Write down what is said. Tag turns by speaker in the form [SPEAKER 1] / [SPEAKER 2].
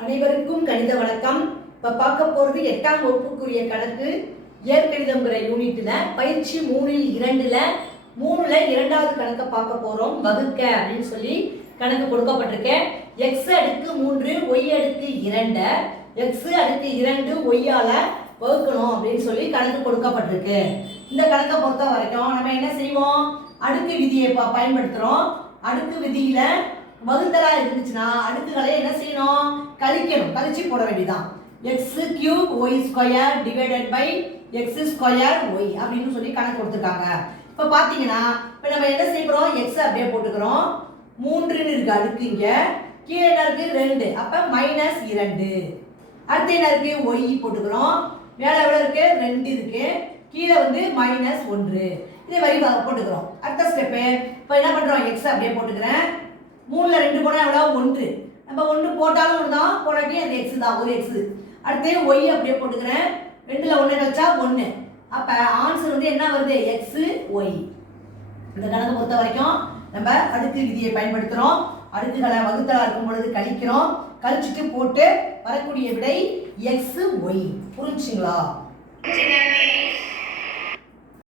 [SPEAKER 1] அனைவருக்கும் கணித வணக்கம். இப்போ பார்க்க போகிறது எட்டாம் வகுப்புக்குரிய கணக்கு. இயற்கணிதம்ங்கிற யூனிட்டில் பயிற்சி மூணில் இரண்டில் மூணில் இரண்டாவது கணக்கை பார்க்க போகிறோம் வகுக்க அப்படின்னு சொல்லி கணக்கு கொடுக்கப்பட்டிருக்கேன். எக்ஸ் அடுக்கு மூன்று ஒய் அடுக்கு இரண்டு. எக்ஸ் அடுக்கு இரண்டு ஒய்யால் வகுக்கணும் அப்படின்னு சொல்லி கணக்கு கொடுக்கப்பட்டிருக்கு. இந்த கணக்கை பொறுத்த வரைக்கும் நம்ம என்ன செய்வோம்? அடுக்கு விதியை ப- அடுக்கு விதியில் வகுத்தலா இருந்துச்சுன்னா அடுக்குகளை என்ன செய்யணும்? கழிக்கணும். கழிச்சு போட வேண்டியதான் x cube y square divided by x square y அப்படின்னு சொல்லி கணக்கு கொடுத்துருக்காங்க. இப்போ பார்த்தீங்கன்னா இப்போ நம்ம என்ன செய்கிறோம் எக்ஸ் அப்படியே போட்டுக்கிறோம். மூன்றுன்னு இருக்கு. அடுக்கு இங்கே. கீழே என்ன இருக்கு? ரெண்டு. அப்போ மைனஸ் இரண்டு. அடுத்து என்ன இருக்கு? ஒய் போட்டுக்கிறோம். மேலே எவ்வளோ இருக்கு? ரெண்டு இருக்கு. கீழே வந்து மைனஸ் ஒன்று. இதே மாதிரி போட்டுக்கிறோம். அடுத்த ஸ்டெப்பு இப்போ என்ன பண்ணுறோம் எக்ஸ் அப்படியே போட்டுக்கிறேன். மூணில் ரெண்டு போனால் எவ்வளோ ஒன்று. நம்ம ஒன்று போட்டாலும் ஒன்று தான் போடாட்டி அது எக்ஸு தான் ஒரு எக்ஸு அடுத்து ஒய் அப்படியே போட்டுக்கிறேன். ரெண்டில் ஒன்று வச்சா ஒன்று அப்போ ஆன்சர் வந்து என்ன வருது? எக்ஸு ஒய் இந்த கணக்கு பொறுத்த வரைக்கும் நம்ம அடுக்கு விதியை பயன்படுத்துகிறோம் அடுக்குகளை வகுத்தலாக இருக்கும் பொழுது கழிக்கிறோம். கழிச்சுட்டு போட்டு வரக்கூடிய விடை எக்ஸு ஒய் புரிஞ்சுங்களா?